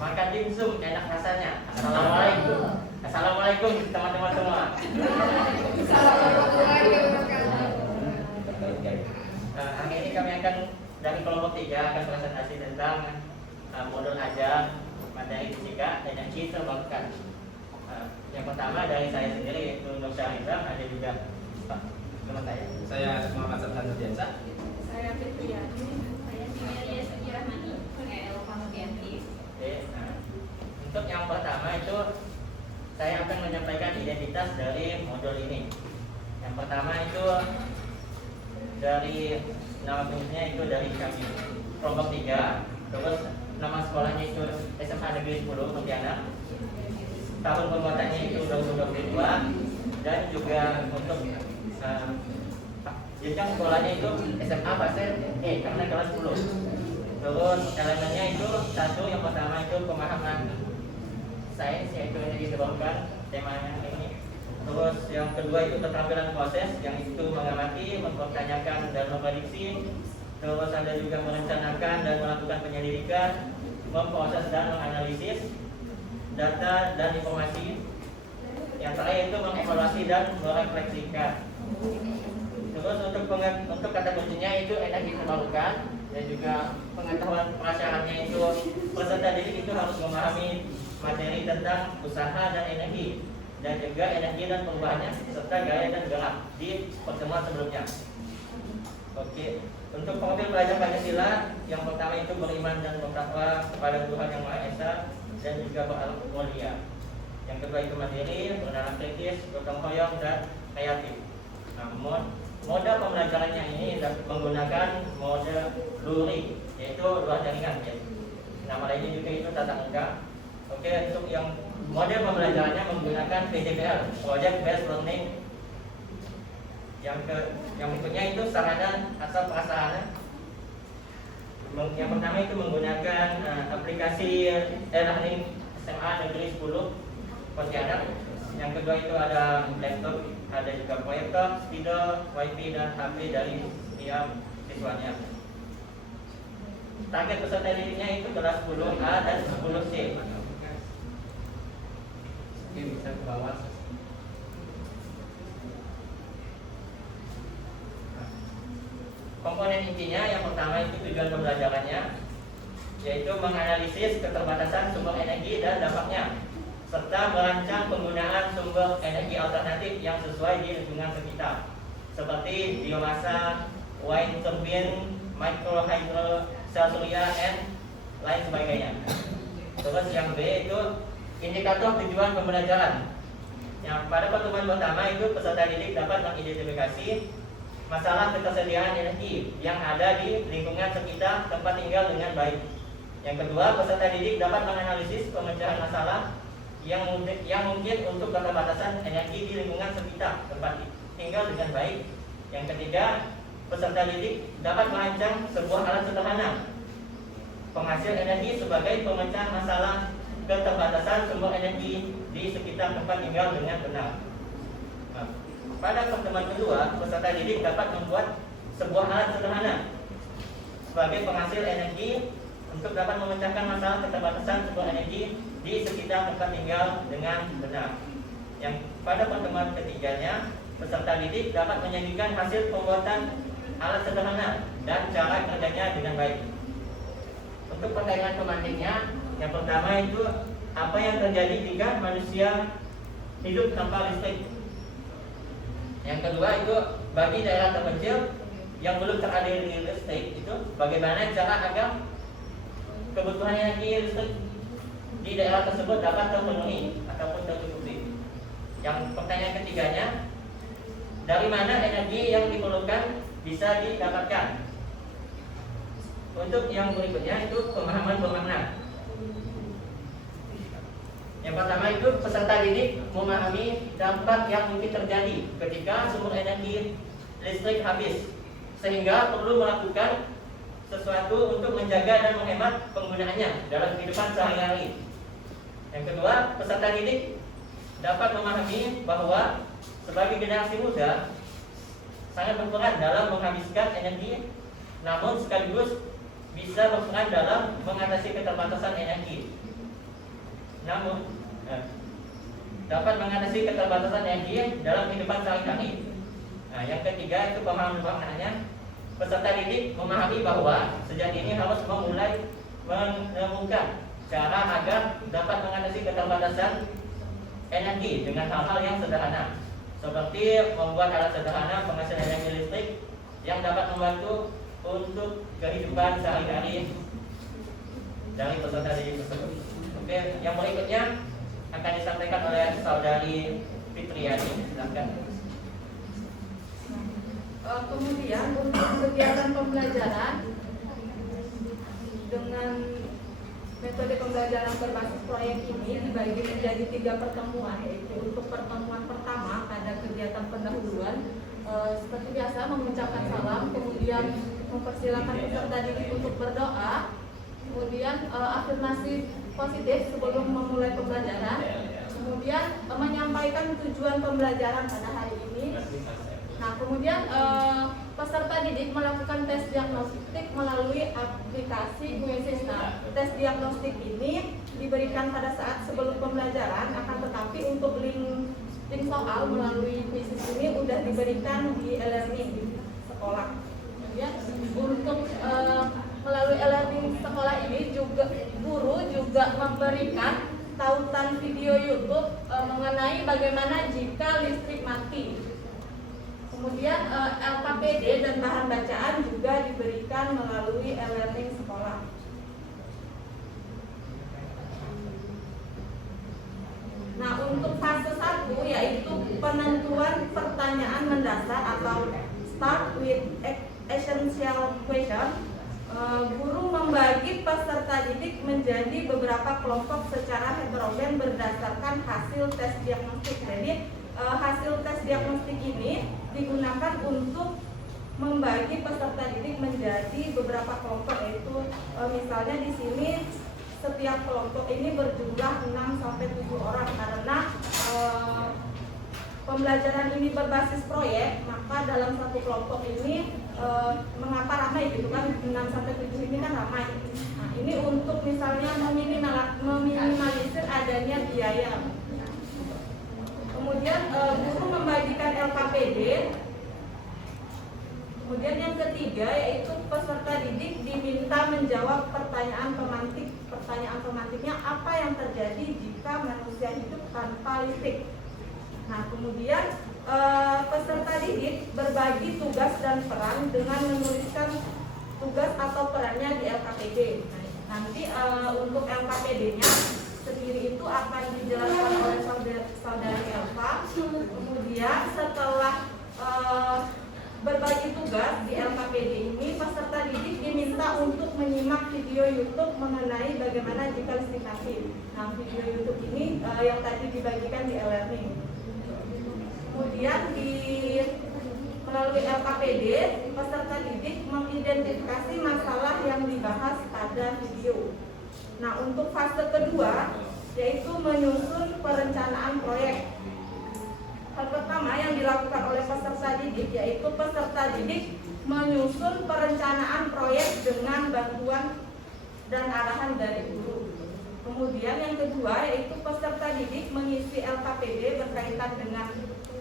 makan dimsum enak rasanya. Assalamualaikum. Assalamualaikum teman-teman semua. Hari ini kami akan dari kelompok 3 akan presentasi tentang modul ajar materi fisika energi terbarukan. Yang pertama dari saya sendiri yaitu Nur Syahrizam, ada juga Pak teman saya. Saya Muhammad Sabtan Nurdiansa. Saya Fitriani. Saya Simelia Sejirahmani. Saya Elva Mudianti. Oke, untuk yang pertama itu saya akan menyampaikan identitas dari modul ini. Yang pertama itu dari nama penulisnya itu dari kami kelompok 3, terus nama sekolahnya itu SMA Negeri 10 Pontianak. Tahun pembuatannya itu 2022 dan juga untuk jenjang sekolahnya itu SMA Pasir karena kelas 10. Terus elemennya itu satu, yang pertama itu pemahaman sains yaitu energi terbarukan temanya ini. Terus yang kedua itu keterampilan proses yang itu mengamati, mempertanyakan dan memprediksi. Terus ada juga merencanakan dan melakukan penyelidikan, memproses dan menganalisis data dan informasi. Yang terakhir itu mengevaluasi dan merefleksikan. Terus untuk kata kuncinya itu energi terbarukan dan juga pengetahuan prasyaratnya itu peserta didik itu harus memahami materi tentang usaha dan energi dan juga energi dan perubahannya serta gaya dan gerak di pertemuan sebelumnya. Oke, untuk profil pelajar Pancasila yang pertama itu beriman dan bertakwa kepada Tuhan Yang Maha Esa dan juga berakhlak mulia. Yang kedua itu mandiri, bernalar kritis, gotong royong dan kreatif. Namun mode pembelajarannya ini menggunakan mode luring, yaitu luar jaringan. Ya. Nama lainnya juga itu tatap muka. Oke, untuk yang mode pembelajarannya menggunakan PJBL, Project Based Learning. Yang berikutnya itu sarana atau prasarana. Yang pertama itu menggunakan aplikasi e-learning SMA Negeri 10 Pontianak. Yang kedua itu ada laptop, ada juga proyektor, spidol, wifi dan HP dari setiap siswanya. Target peserta didiknya itu kelas 10A dan 10C. Oke, bisa ke bawah. Komponen intinya yang pertama itu tujuan pembelajarannya, yaitu menganalisis keterbatasan sumber energi dan dampaknya, serta merancang penggunaan sumber energi alternatif yang sesuai di lingkungan sekitar, seperti biomasa, wind turbine, micro hydro, sel surya, dan lain sebagainya. Terus yang B itu indikator tujuan pembelajaran. Yang pada pertemuan pertama itu peserta didik dapat mengidentifikasi masalah ketersediaan energi yang ada di lingkungan sekitar tempat tinggal dengan baik. Yang kedua, peserta didik dapat menganalisis pemecahan masalah yang mungkin untuk keterbatasan energi di lingkungan sekitar tempat tinggal dengan baik. Yang ketiga, peserta didik dapat merancang sebuah alat sederhana penghasil energi sebagai pemecah masalah keterbatasan sumber energi di sekitar tempat tinggal dengan benar. Pada pertemuan kedua, peserta didik dapat membuat sebuah alat sederhana sebagai penghasil energi untuk dapat memecahkan masalah keterbatasan sumber energi di sekitar tempat tinggal dengan benar. Yang pada pertemuan ketiganya, peserta didik dapat menyajikan hasil pembuatan alat sederhana dan cara kerjanya dengan baik. Untuk pertanyaan pemantiknya, yang pertama itu apa yang terjadi jika manusia hidup tanpa listrik? Yang kedua itu bagi daerah terpencil yang belum teraliri listrik itu bagaimana cara agar kebutuhan energi listrik di daerah tersebut dapat terpenuhi ataupun tercukupi. Yang pertanyaan ketiganya, dari mana energi yang diperlukan bisa didapatkan? Untuk yang berikutnya itu pemahaman bermakna. Yang pertama itu peserta didik memahami dampak yang mungkin terjadi ketika sumber energi listrik habis, sehingga perlu melakukan sesuatu untuk menjaga dan menghemat penggunaannya dalam kehidupan sehari-hari. Yang kedua, peserta didik dapat memahami bahwa sebagai generasi muda sangat berperan dalam menghabiskan energi, namun sekaligus bisa berperan dalam mengatasi keterbatasan energi. namun dapat mengatasi keterbatasan energi dalam kehidupan sehari-hari. Nah, yang ketiga itu pemahaman maknanya. Peserta didik memahami bahwa sejak ini harus memulai menemukan cara agar dapat mengatasi keterbatasan energi dengan hal-hal yang sederhana, seperti membuat alat sederhana penghasil energi listrik yang dapat membantu untuk kehidupan sehari-hari dari peserta didik tersebut. Oke, yang berikutnya akan disampaikan oleh saudari Fitriani. Silakan. Kemudian untuk kegiatan pembelajaran dengan metode pembelajaran berbasis proyek ini dibagi menjadi 3 pertemuan, yaitu untuk pertemuan pertama pada kegiatan pendahuluan seperti biasa mengucapkan salam, kemudian mempersilakan peserta didik untuk berdoa, kemudian afirmasi positif sebelum memulai pembelajaran, kemudian menyampaikan tujuan pembelajaran pada hari ini. Nah, kemudian peserta didik melakukan tes diagnostik melalui aplikasi Quizzes. Nah, tes diagnostik ini diberikan pada saat sebelum pembelajaran, akan tetapi untuk link soal melalui Quizzes ini sudah diberikan di e-learning sekolah. Kemudian untuk melalui e-learning sekolah ini juga guru juga memberikan tautan video YouTube mengenai bagaimana jika listrik mati. Kemudian LKPD dan bahan bacaan juga diberikan melalui e-learning sekolah. Nah, untuk fase 1 yaitu penentuan pertanyaan mendasar atau start with essential question. Guru membagi peserta didik menjadi beberapa kelompok secara heterogen berdasarkan hasil tes diagnostik. Jadi hasil tes diagnostik ini digunakan untuk membagi peserta didik menjadi beberapa kelompok, yaitu misalnya di sini setiap kelompok ini berjumlah 6 sampai 7 orang karena pembelajaran ini berbasis proyek, maka dalam satu kelompok ini mengapa ramai gitu kan, 6 sampai 7 ini kan ramai. Nah, ini untuk misalnya meminimalisir adanya biaya. Kemudian guru membagikan LKPD. Kemudian yang ketiga yaitu peserta didik diminta menjawab pertanyaan pemantik. Pertanyaan pemantiknya apa yang terjadi jika manusia hidup tanpa listrik. Nah, kemudian peserta didik berbagi tugas dan peran dengan menuliskan tugas atau perannya di LKPD. Nah, nanti untuk LKPD-nya sendiri itu akan dijelaskan oleh saudari Elva. Kemudian setelah berbagi tugas di LKPD ini, peserta didik diminta untuk menyimak video YouTube mengenai bagaimana jika listrik mati. Nah, video YouTube ini yang tadi dibagikan di e-learning. Kemudian melalui LKPD, peserta didik mengidentifikasi masalah yang dibahas pada video. Nah, untuk fase kedua yaitu menyusun perencanaan proyek. Hal pertama yang dilakukan oleh peserta didik yaitu peserta didik menyusun perencanaan proyek dengan bantuan dan arahan dari guru. Kemudian yang kedua yaitu peserta didik mengisi LKPD berkaitan dengan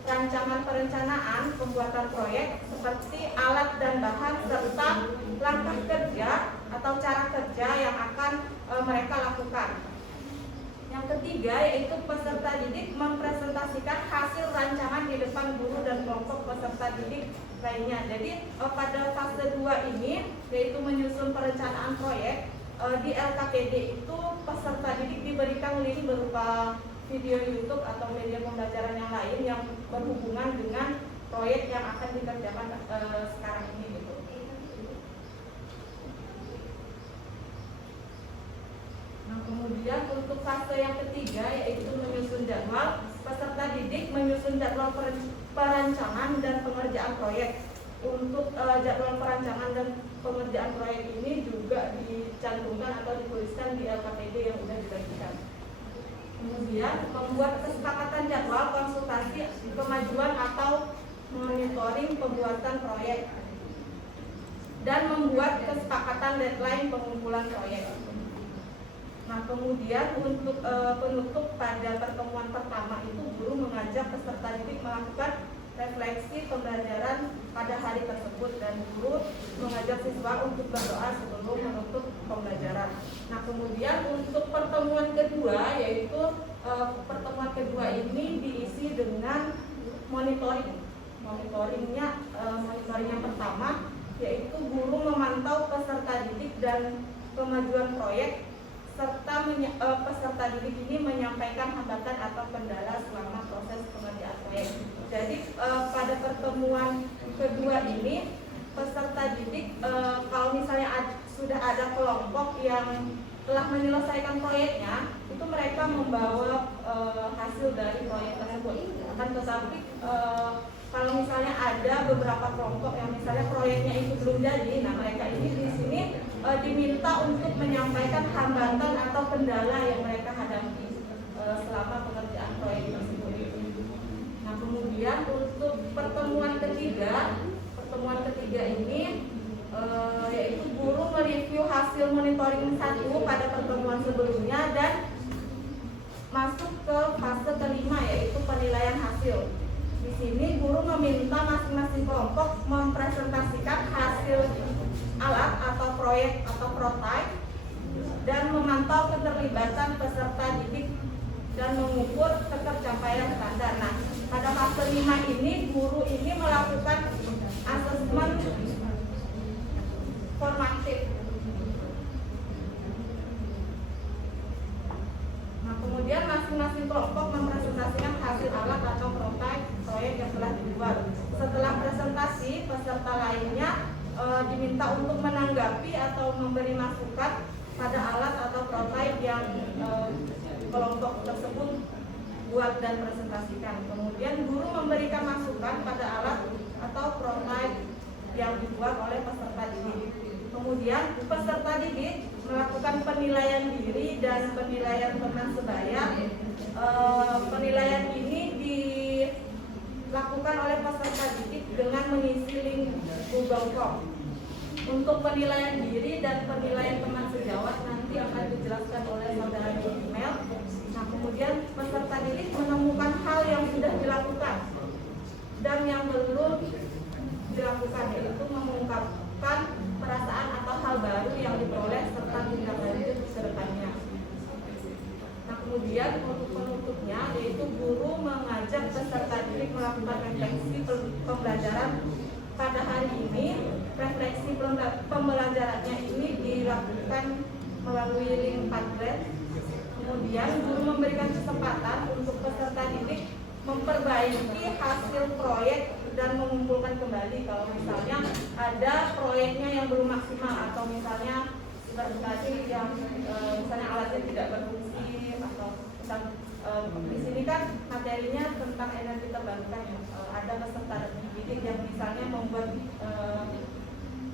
rancangan perencanaan pembuatan proyek seperti alat dan bahan serta langkah kerja atau cara kerja yang akan mereka lakukan. Yang ketiga yaitu peserta didik mempresentasikan hasil rancangan di depan guru dan kelompok peserta didik lainnya. Jadi pada fase 2 ini yaitu menyusun perencanaan proyek, di LKPD itu peserta didik diberikan link berupa video YouTube atau media pembelajaran yang lain yang berhubungan dengan proyek yang akan dikerjakan sekarang ini gitu. Nah, kemudian untuk fase yang ketiga yaitu menyusun jadwal, peserta didik menyusun jadwal perancangan dan pengerjaan proyek. Untuk jadwal perancangan dan pengerjaan proyek ini juga dicantumkan atau dituliskan di LKPD yang sudah dibagikan. Kemudian membuat kesepakatan jadwal konsultasi kemajuan atau monitoring pembuatan proyek dan membuat kesepakatan deadline pengumpulan proyek. Nah, kemudian untuk penutup pada pertemuan pertama itu guru mengajak peserta didik melakukan refleksi pembelajaran pada hari tersebut dan guru mengajak siswa untuk berdoa sebelum menutup pembelajaran. Nah, kemudian untuk pertemuan kedua yaitu pertemuan kedua ini diisi dengan monitoring. Monitoring yang pertama yaitu guru memantau peserta didik dan kemajuan proyek serta peserta didik ini menyampaikan hambatan atau kendala selama proses pengerjaan proyek. Jadi pada pertemuan kedua ini peserta didik kalau misalnya sudah ada kelompok yang telah menyelesaikan proyeknya, itu mereka membawa hasil dari proyek tersebut. Akan tetapi kalau misalnya ada beberapa kelompok yang misalnya proyeknya itu belum jadi, nah mereka ini di sini diminta untuk menyampaikan hambatan atau kendala yang mereka hadapi selama pengerjaan proyek tersebut. Nah, kemudian untuk pertemuan ketiga ini yaitu guru mereview hasil monitoring 1 pada pertemuan sebelumnya dan masuk ke fase kelima yaitu penilaian hasil. Di sini guru meminta masing-masing kelompok mempresentasikan hasil alat atau proyek atau prototipe dan memantau keterlibatan peserta didik dan mengukur ketercapaian standar. Nah, pada fase 5 ini guru ini melakukan asesmen formatif. Nah, kemudian masing-masing kelompok mempresentasikan hasil alat atau prototipe proyek yang telah dibuat. Setelah presentasi, peserta lainnya diminta untuk menanggapi atau memberi masukan pada alat atau prototipe yang kelompok tersebut buat dan presentasikan. Kemudian guru memberikan masukan pada alat atau prototipe yang dibuat oleh peserta didik. Kemudian peserta didik melakukan penilaian diri dan penilaian teman sebaya. Penilaian ini dilakukan oleh peserta didik dengan mengisi link Google Form. Untuk penilaian diri dan penilaian teman sejawat nanti akan dijelaskan oleh saudara di email. Nah, kemudian peserta didik menemukan hal yang sudah dilakukan dan yang belum dilakukan, yaitu mengungkapkan perasaan atau hal baru yang diperoleh serta tindak lanjut ke depannya. Nah, kemudian untuk penutupnya yaitu guru mengajak peserta didik melakukan refleksi pembelajaran pada hari ini. Refleksi pembelajarannya ini dilakukan melalui link Padlet. Kemudian guru memberikan kesempatan untuk peserta didik memperbaiki hasil proyek dan mengumpulkan kembali kalau misalnya ada proyeknya yang belum maksimal atau misalnya seperti tadi yang misalnya alatnya tidak berfungsi atau di sini kan materinya tentang energi terbarukan. Ada peserta didik yang misalnya membuat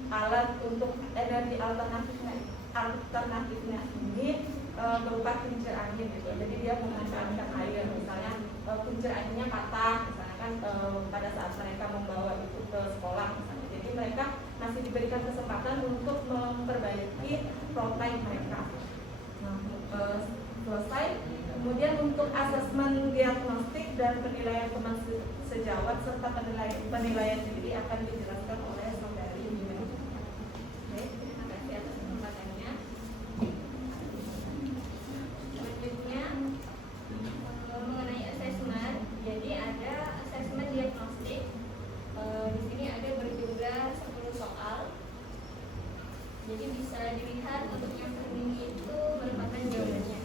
alat untuk energi alternatifnya ini berupa kincir angin gitu. Jadi dia memanfaatkan air, misalnya kincir anginnya patah, misalnya kan pada saat mereka membawa itu ke sekolah misalnya. Jadi mereka masih diberikan kesempatan untuk memperbaiki prototipe mereka. Nah, selesai. Kemudian untuk asesmen diagnostik dan penilaian teman sejawat serta penilaian diri akan dijelaskan oleh saudari Ina. Oke, terima kasih atas kesempatannya. Selanjutnya mengenai asesmen, jadi ada asesmen diagnostik. Di sini ada berjumlah 10 soal. Jadi bisa dilihat untuk yang tertinggi itu merupakan jawabannya.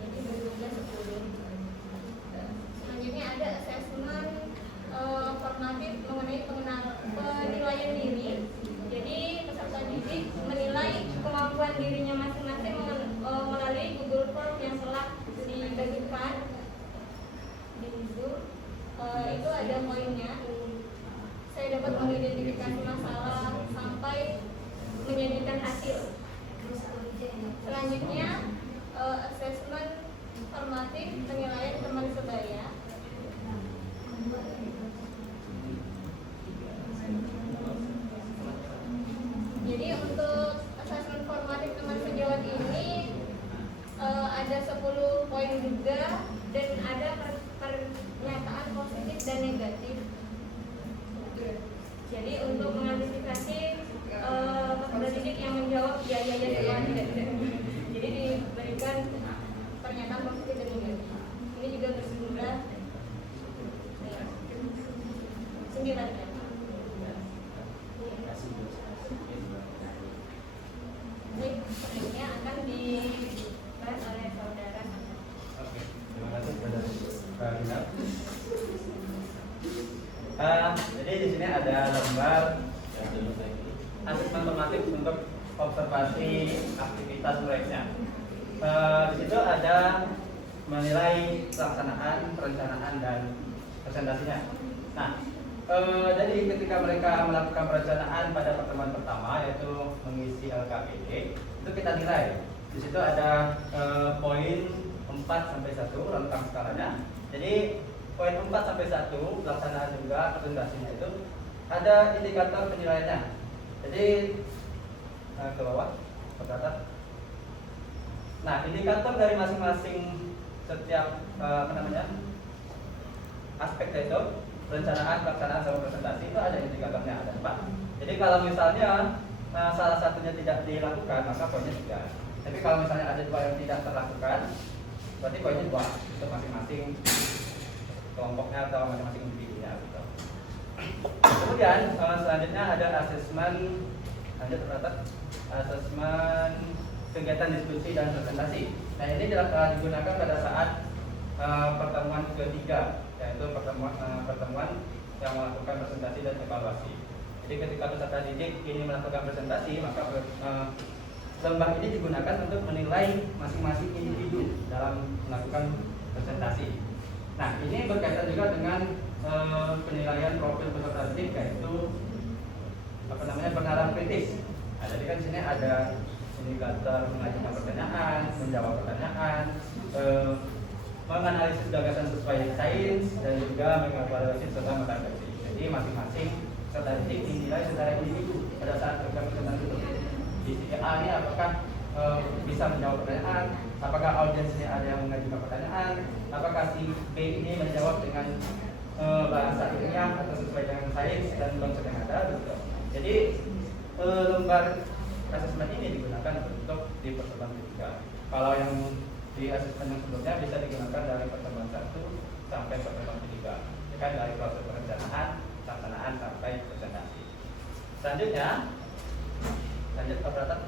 Jadi berjumlah 10. Selanjutnya ada asesmen formatif mengenai penilaian diri. Jadi peserta didik menilai kemampuan dirinya masing-masing melalui Google Form yang telah dibagikan di Zoom. Itu ada poinnya. Saya dapat mengidentifikasi masalah sampai menjadikan hasil. Selanjutnya asesmen formatif penilaian teman sebaya. Jadi untuk mengantisipasi peserta didik yang menjawab ya semua tidak. Jadi diberikan pernyataan positif dan negatif. Ini juga berjumlah 9. Baik, selanjutnya akan dibahas oleh saudara. Oke, terima kasih kepada Pak Ginar. Jadi di sini ada lembar asesmen tematik untuk observasi aktivitas proyeknya. Di situ ada menilai pelaksanaan, perencanaan dan presentasinya. Nah, jadi ketika mereka melakukan perencanaan pada pertemuan pertama yaitu mengisi LKPD, itu kita nilai. Di situ ada poin 4 sampai 1 rentang skalanya. Jadi poin 4 sampai 1 pelaksanaan juga presentasinya itu ada indikator penilaiannya. Jadi ke bawah, ke atas. Nah, indikator dari masing-masing setiap aspek itu perencanaan, pelaksanaan, sama presentasi itu ada indikatornya, ada 4. Jadi kalau misalnya salah satunya tidak dilakukan, maka poinnya 3. Tapi kalau misalnya ada 2 yang tidak terlakukan, berarti poinnya 2 untuk masing-masing kelompoknya atau masing-masing individunya gitu. Kemudian selanjutnya ada asesmen, lanjut tercatat, asesmen kegiatan diskusi dan presentasi. Nah, ini digunakan pada saat pertemuan ketiga, yaitu pertemuan yang melakukan presentasi dan evaluasi. Jadi ketika peserta didik ini melakukan presentasi, maka lembar ini digunakan untuk menilai masing-masing individu dalam melakukan presentasi. Nah, ini berkaitan juga dengan penilaian profil peserta didik, yaitu bernalar kritis. Nah, jadi kan di sini ada indikator mengajukan pertanyaan, menjawab pertanyaan, menganalisis gagasan sesuai sains, dan juga mengevaluasi serta merefleksi. Jadi masing-masing peserta didik dinilai secara individu pada saat mereka presentasi itu. Di sisi A ini apakah bisa menjawab pertanyaan, apakah audiens ini ada yang mengajukan pertanyaan, apakah si B ini menjawab dengan bahasa ilmiah atau sesuai dengan sains dan konsep yang ada gitu. Jadi lembar asesmen ini digunakan untuk di pertemuan ketiga. Kalau yang di asesmen yang sebelumnya bisa digunakan dari pertemuan 1 sampai pertemuan ketiga, kan dari proses perencanaan, pelaksanaan sampai presentasi. Selanjutnya, lanjut ke perhatian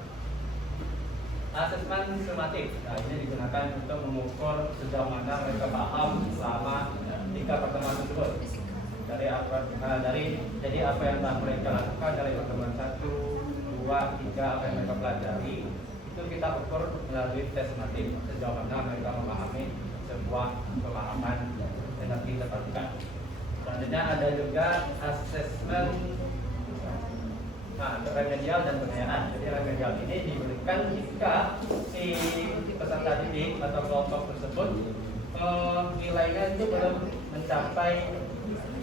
asesmen sematik. Nah, ini digunakan untuk mengukur sejauh mana mereka paham selama 3 pertemuan tersebut. Jadi apa yang telah mereka lakukan dari pertemuan 1, 2, 3, apa yang mereka pelajari itu kita ukur melalui tes sematik sejauh mana mereka memahami sebuah pemahaman energi terbarukan. Selanjutnya ada juga asesmen remedial dan penilaian. Jadi remedial ini diberikan jika si peserta didik atau kelompok tersebut nilainya itu belum mencapai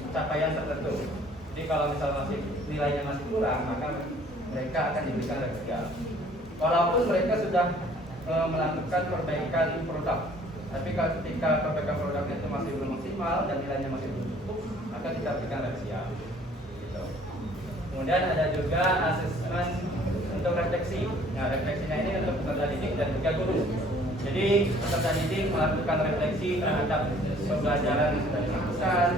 capaian tertentu. Jadi kalau misalnya nilainya masih kurang, maka mereka akan diberikan remedial. Walaupun mereka sudah melakukan perbaikan produk, tapi ketika perbaikan produknya itu masih belum maksimal dan nilainya masih belum cukup, maka kita berikan remedial. Gitu. Kemudian ada juga asesmen untuk refleksi. Nah, refleksinya ini untuk peserta didik dan juga guru. Jadi peserta didik melakukan refleksi terhadap pembelajaran yang sudah dilakukan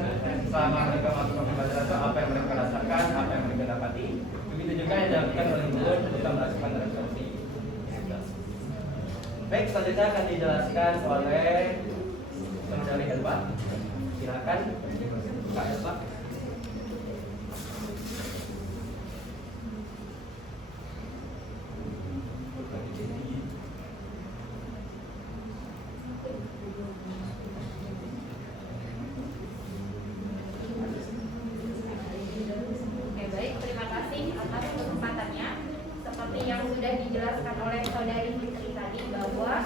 selama mereka melakukan pembelajaran itu, apa yang mereka rasakan, apa yang mereka dapati. Begitu juga yang dilakukan oleh guru ketika melakukan refleksi. Baik, selanjutnya akan dijelaskan oleh saudari Elba. Silakan, Kak Elba. Dijelaskan oleh saudari Fitri tadi bahwa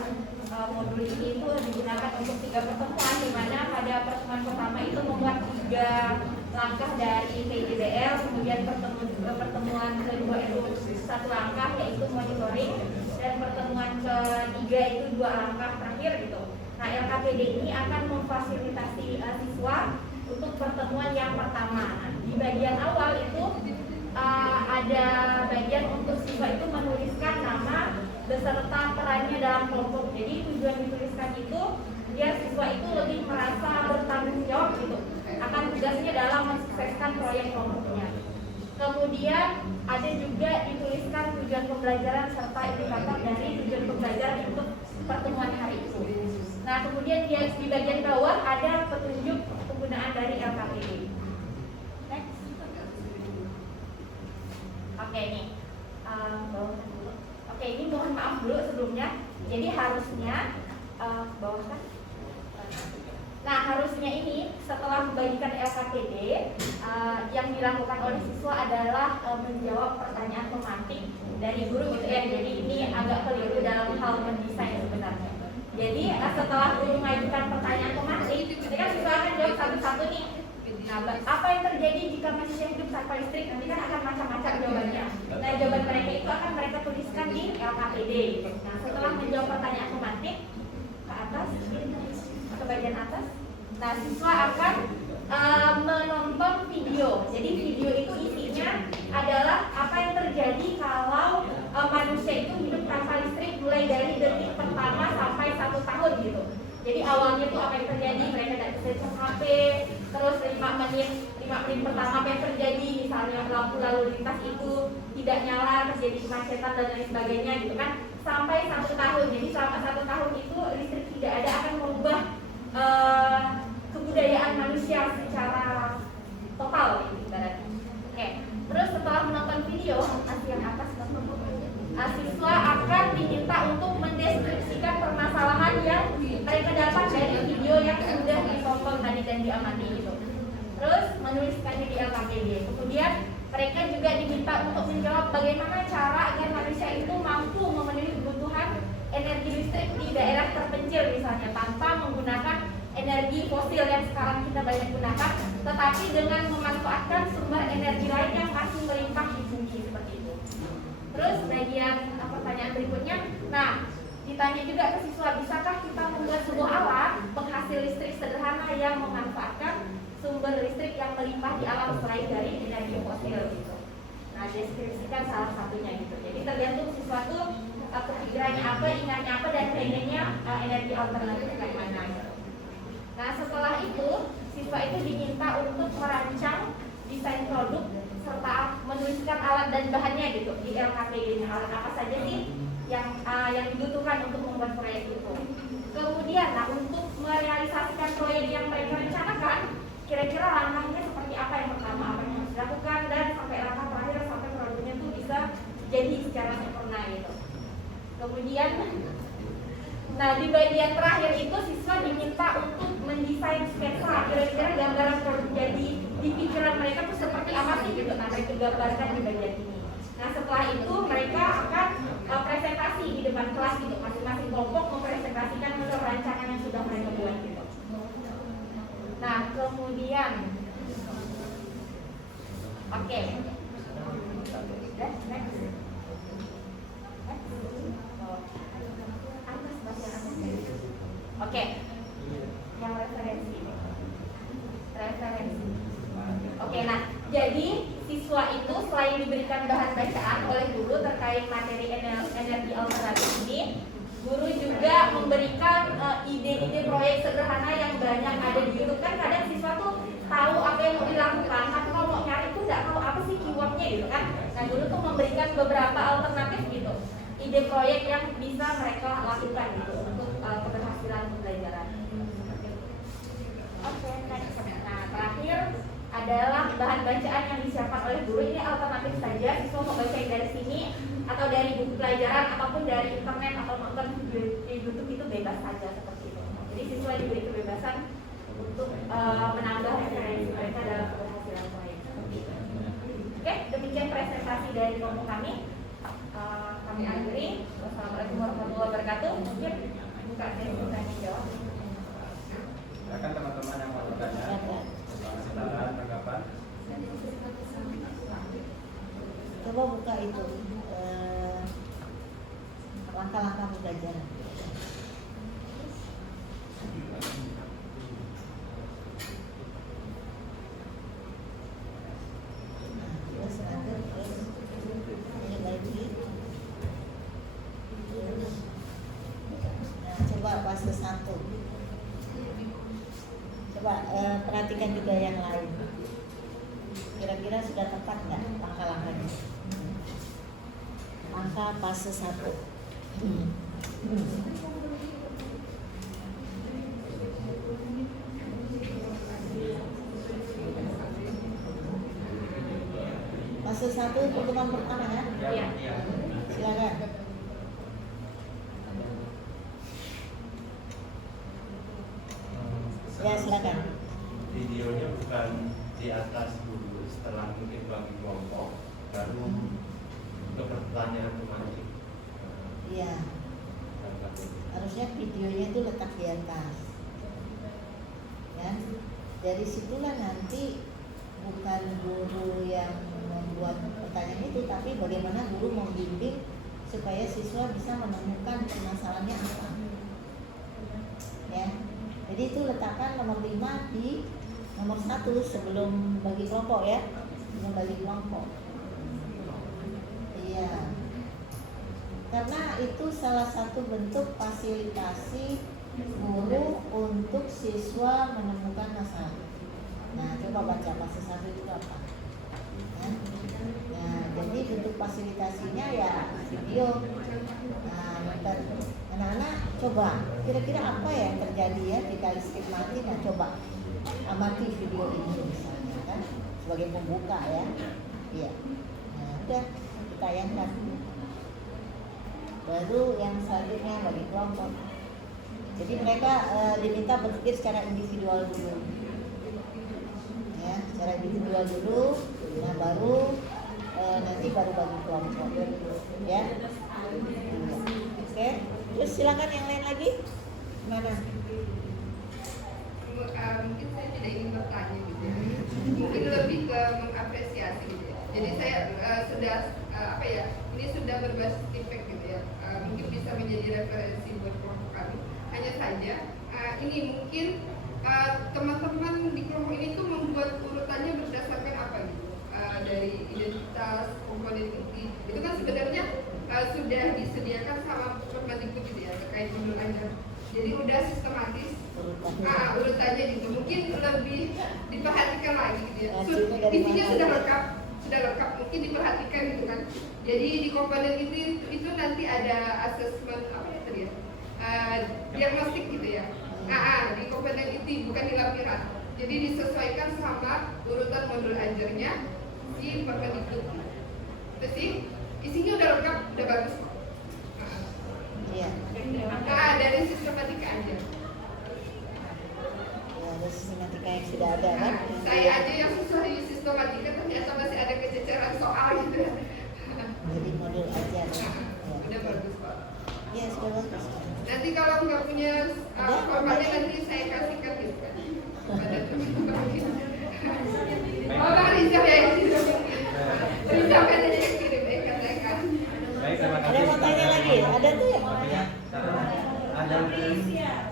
modul ini itu digunakan untuk 3 pertemuan, di mana pada pertemuan pertama itu membuat 3 langkah dari PJBL, kemudian pertemuan kedua itu 1 langkah yaitu monitoring, dan pertemuan ketiga itu 2 langkah terakhir gitu. Nah, LKPD ini akan memfasilitasi siswa untuk pertemuan yang pertama nanti bagian awal itu ada bagian untuk siswa itu menuliskan nama beserta perannya dalam kelompok. Jadi tujuan dituliskan itu biar siswa itu lebih merasa bertanggung jawab gitu akan tugasnya dalam mensukseskan proyek kelompoknya. Kemudian ada juga dituliskan tujuan pembelajaran serta indikator dari tujuan pembelajaran untuk pertemuan hari itu. Nah, kemudian di bagian bawah ada petunjuk penggunaan dari LKPD. Next. Oke, nih. Bawahkan dulu. Oke, ini mohon maaf dulu sebelumnya. Jadi harusnya bawahkan. Nah, harusnya ini setelah membagikan LKPD yang dilakukan oleh siswa adalah menjawab pertanyaan pemantik dari guru gitu ya. Jadi ini agak keliru dalam hal mendesain sebenarnya. Jadi setelah guru mengajukan pertanyaan pemantik, nanti kan siswa akan jawab satu-satu nih. Nah, apa yang terjadi jika manusia hidup tanpa listrik? Nanti kan akan macam-macam jawabannya. Nah, jawaban mereka itu akan mereka tuliskan di LKPD. Nah, setelah menjawab pertanyaan pemantik ke atas, ke bagian atas, nah siswa akan menonton video. Jadi video itu isinya adalah apa yang terjadi kalau manusia itu hidup tanpa listrik mulai dari detik pertama sampai 1 tahun gitu. Jadi awalnya tuh apa yang terjadi, mereka tidak bisa cek HP, terus 5 menit pertama apa yang terjadi, misalnya lampu lalu lintas itu tidak nyala, terjadi kemacetan dan lain sebagainya gitu kan, sampai 1 tahun. Jadi selama 1 tahun itu listrik tidak ada akan merubah kebudayaan manusia secara total gitu ibaratnya. Oke. Terus setelah menonton video, yang atas siswa akan diminta untuk mendeskripsikan permasalahan yang mereka dapat dari video yang sudah ditonton tadi dan diamati gitu. Terus menuliskannya di LKPD. Kemudian mereka juga diminta untuk menjawab bagaimana cara agar manusia itu mampu memenuhi kebutuhan energi listrik di daerah terpencil misalnya tanpa menggunakan energi fosil yang sekarang kita banyak gunakan, tetapi dengan memanfaatkan sumber energi lain yang masih melimpah di bumi seperti itu. Terus bagian pertanyaan berikutnya, nah ditanya juga ke siswa, bisakah kita membuat sebuah alat penghasil listrik sederhana yang memanfaatkan sumber listrik yang melimpah di alam selain dari energi fosil gitu. Nah, deskripsikan salah satunya gitu. Jadi tergantung siswa tuh kepikirannya apa, ingatnya apa, dan pengennya energi alternatif kayak mana gitu. Nah, setelah itu siswa itu diminta untuk merancang desain produk serta menuliskan alat dan bahannya gitu di LKPD-nya. Alat apa saja sih yang dibutuhkan untuk membuat proyek itu. Kemudian, nah untuk merealisasikan proyek yang mereka rencanakan, kira-kira langkahnya seperti apa yang pertama, apa yang harus dilakukan, dan sampai langkah terakhir sampai produknya tuh bisa jadi secara sempurna gitu. Kemudian, nah di bagian terakhir itu siswa diminta untuk mendesain sketsa kira-kira gambaran produk jadi di pikiran mereka tuh seperti apa sih gitu. Nah, mereka gambarkan di bagian ini. Nah, setelah itu mereka akan presentasi di depan kelas gitu, masing-masing kelompok mempresentasikan hasil rancangan yang sudah mereka buat gitu. Nah, kemudian oke. Next. Oke. Yang referensi. Oke, nah, jadi siswa itu selain diberikan bahan bacaan oleh guru terkait materi energi alternatif ini, guru juga memberikan ide-ide proyek sederhana yang banyak ada di YouTube. Kan kadang siswa tuh tahu apa yang mau dilakukan, tapi kalau mau nyari tuh nggak tahu apa sih keywordnya gitu kan. Nah, guru tuh memberikan beberapa alternatif gitu, ide proyek yang bisa mereka lakukan gitu untuk keberhasilan pembelajaran. Oke, next. Nah, terakhir adalah bahan bacaan yang disiapkan oleh guru. Ini alternatif saja, siswa mau baca dari sini atau dari buku pelajaran ataupun dari internet atau nonton video di YouTube itu bebas saja seperti itu. Jadi siswa diberi kebebasan untuk menambah referensi mereka dalam keberhasilan proyek. Oke, demikian presentasi dari kelompok kami. Kami akhiri. Wassalamualaikum warahmatullahi wabarakatuh. Mungkin buka sesi tanya jawab. Silakan teman-teman yang mau bertanya. Silakan tanggapan. Coba buka itu langkah-langkah pembelajaran. fase 1. Coba perhatikan juga yang lain. Kira-kira sudah tepat nggak langkah-langkahnya? Langkah fase 1. Fase 1 pertemuan pertama ya? Iya. Silakan. Ya, silakan. Videonya bukan di atas dulu, setelah mungkin bagi kelompok, baru ke pertanyaan tematik. Iya. Harusnya videonya itu letak di atas. Ya. Dari situlah nanti bukan guru yang membuat pertanyaan itu, tapi bagaimana guru membimbing supaya siswa bisa menemukan permasalahannya apa. Ya. Jadi itu letakkan nomor 5 di nomor 1 sebelum bagi kelompok ya. Sebelum bagi kelompok. Iya. Karena itu salah satu bentuk fasilitasi guru untuk siswa menemukan masalah. Nah, coba baca fase 1 itu apa? Ya. Nah, jadi bentuk fasilitasinya ya video. Nah, anak-anak coba kira-kira apa yang terjadi ya jika listrik mati. Nah, coba amati video ini misalnya kan sebagai pembuka ya. Iya. Nah, udah ditayangkan. Baru yang selanjutnya bagi kelompok. Jadi mereka diminta berpikir secara individual dulu. Ya, secara individual dulu. Nah, baru nanti baru bagi kelompok. Ya. Oke. Terus silakan yang lain lagi. Mana? Mungkin saya tidak ingin bertanya gitu ya. Mungkin lebih ke mengapresiasi gitu ya. Jadi saya sudah apa ya, ini sudah berbasis feedback gitu ya. Mungkin bisa menjadi referensi buat kelompok kami. Hanya saja ini mungkin teman-teman di kelompok ini tuh membuat urutannya berdasarkan apa gitu. Dari identitas, komponen inti. Itu kan sebenarnya sudah disediakan sama Permendikbud gitu ya, terkait modul ajar. Jadi udah sistematis urutannya gitu. Mungkin lebih diperhatikan lagi gitu ya. Intinya sudah lengkap, mungkin diperhatikan gitu kan. Jadi di komponen itu nanti ada asesmen apa ya tadi ya? Diagnostik gitu ya. Di komponen inti bukan di lampiran. Jadi disesuaikan sama urutan modul ajarnya si Permendikbud. Itu sih isinya udah lengkap, udah bagus kok. Iya. Dari sistematika aja. Ya, ada sistematika yang sudah ada kan? Saya aja yang susah di sistematika ternyata masih ada kececeran soal gitu ya. Jadi modul aja. Udah bagus kok. Ya, sudah bagus. Nanti kalau nggak punya formatnya nanti saya kasihkan gitu kan. Pada teman-teman. Oh, Bang Rizal ya yang kirim. Rizal kan aja yang kirim, katakan. Baik, terima kasih. Ada yang mau tanya lagi? Ada tuh yang mau tanya? Ada.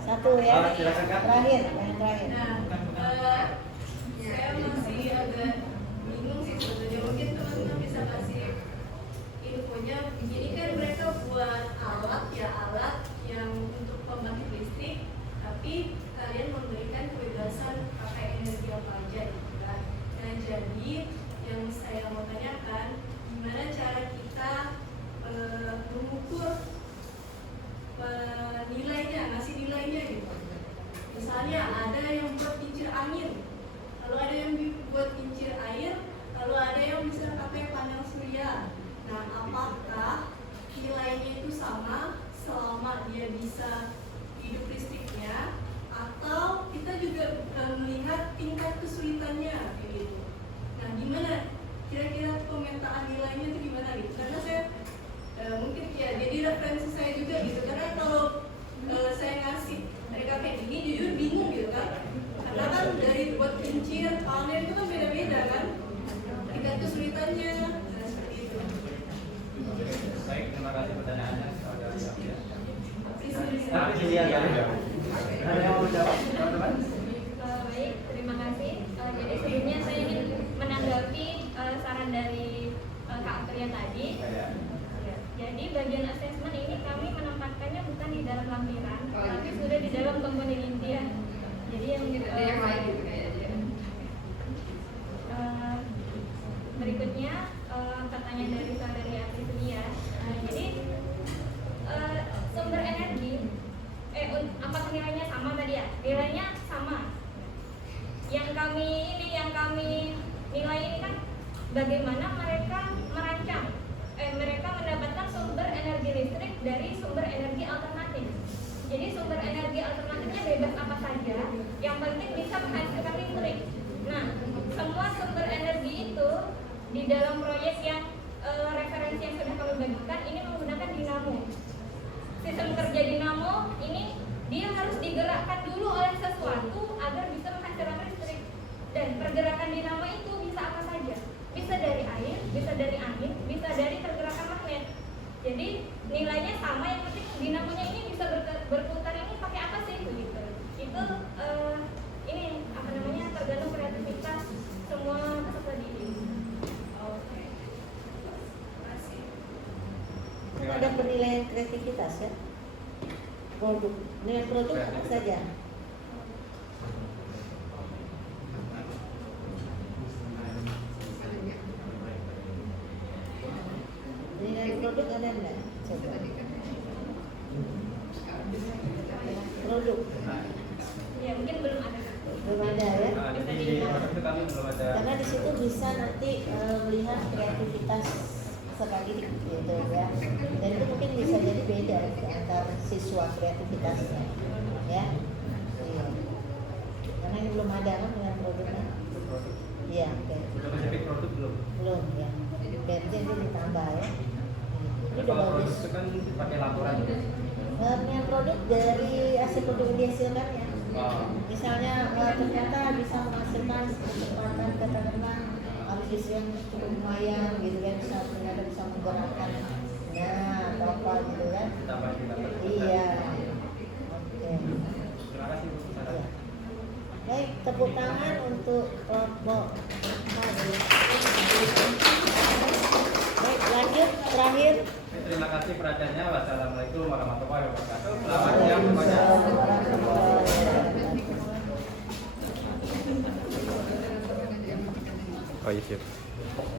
Satu ya. Oh, silakan, Kak. Terakhir, yang terakhir. Saya masih agak bingung sih sebetulnya. Mungkin teman-teman bisa kasih infonya. Begini kan mereka buat alat yang untuk pembangkit listrik, tapi kalian memberikan kebebasan pakai energi apa aja gitu kan. Nah, jadi yang saya mau tanyakan, gimana cara kita mengukur nilainya, ngasih nilainya gitu. Misalnya ada yang buat kincir angin, lalu ada yang buat kincir air, lalu ada yang bisa pakai panel surya. Nah, apakah nilainya itu sama selama dia bisa hidup listriknya, atau kita juga melihat tingkat kesulitannya gitu. Nah, gimana kira-kira pemetaan nilainya itu gimana gitu? Karena saya mungkin ya jadi referensi saya juga gitu. Karena kalau saya ngasih mereka kayak gini, jujur bingung gitu kan. Karena kan dari buat kincir, panel itu kan beda-beda kan. Tingkat kesulitannya, nah seperti itu. Baik, terima kasih pertanyaannya. Nah, Dilihat ya. Ada yang mau jawab, teman-teman? Baik, terima kasih. Jadi sebelumnya saya ingin menanggapi saran dari Kak Atria tadi. Ya. Ya, Jadi bagian asesmen ini kami menempatkannya bukan di dalam lampiran, Oh, tapi iya. sudah di dalam komponen intian. Jadi yang Ada yang lain gitu kayaknya. berikutnya pertanyaan dari saudari Aprilia. Jadi sumber energi, apakah nilainya sama tadi ya? Nilainya sama. Yang kami nilai ini kan bagaimana mereka merancang, mereka mendapatkan sumber energi listrik dari sumber energi alternatif. Jadi sumber energi alternatifnya bebas apa saja, yang penting bisa menghasilkan listrik. Nah, semua sumber energi itu di dalam proyek yang referensi yang sudah kami bagikan ini menggunakan dinamo. Sistem kerja dinamo ini dia harus digerakkan dulu oleh sesuatu agar bisa menghasilkan listrik. Dan pergerakan dinamo itu bisa apa saja? Bisa dari air, bisa dari angin, bisa dari pergerakan magnet. Jadi nilainya sama, yang penting dinamonya ini bisa berputar ini pakai apa sih gitu. Itu ini apa namanya, tergantung kreativitas semua peserta didik. Oke. Masih. Kan ada penilaian kreativitas ya. Produk, nilai produk apa saja? Nilai produk ada enggak? Coba. Produk Ya mungkin belum ada. belum ada ya. Nah, jadi di produk itu kami belum ada. Karena di situ bisa nanti melihat kreativitas peserta didik gitu ya. Dan itu mungkin bisa jadi beda gitu, antar siswa kreativitasnya ya. Iya. Karena ini belum ada kan dengan produknya. Iya, oke. Udah spesifik produk belum? Belum ya. Berarti itu ditambah ya. Ini udah Kalau produk bagus. itu kan pakai laporan. Dengan produk dari hasil produk yang dihasilkan ya. Oh. Misalnya ternyata bisa menghasilkan kecepatan katakanlah arus yang cukup lumayan gitu kan, bisa ternyata bisa menggerakkan atau apa gitu kan. Ditambah di laporan. Iya. Oke. Terima kasih Bu. Iya. Baik, tepuk tangan untuk kelompok maju. Baik, lanjut terakhir. Terima kasih perhatiannya. Wassalamualaikum warahmatullahi wabarakatuh. Selamat siang semuanya. Warahmatullahi wabarakatuh. Oh iya siap.